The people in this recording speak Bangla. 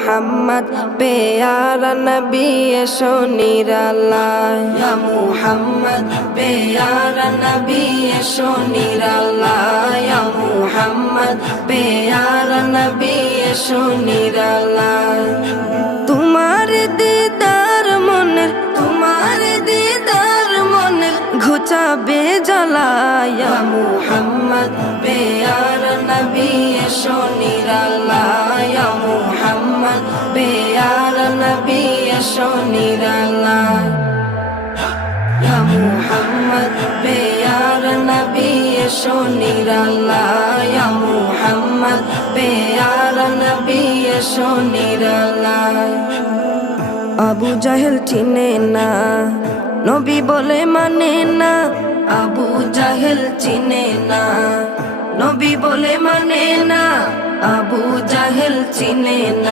মুহাম্মদ প্যারা নবী এসো নিরালায় ইয়া মুহাম্মদ প্যারা নবী এসো নিরালায় ইয়া মুহাম্মদ প্যারা নবী এসো নিরালায় তোমার দিদার মনের ঘুচাবে জ্বালায় ইয়া মুহাম্মদ প্যারা নবী এসো নিরালায় ইয়া মুহাম্মদ প্যারা নবী এসো নিরালায় ইয়া মুহাম্মদ প্যারা নবী এসো নিরালায় ইয়া মুহাম্মদ প্যারা নবী এসো নিরালায় আবু জাহেল চিনে না নবী বলে মানে না আবু জাহেল চিনে না নবী বলে মানে না আবু জাহেল চিনে না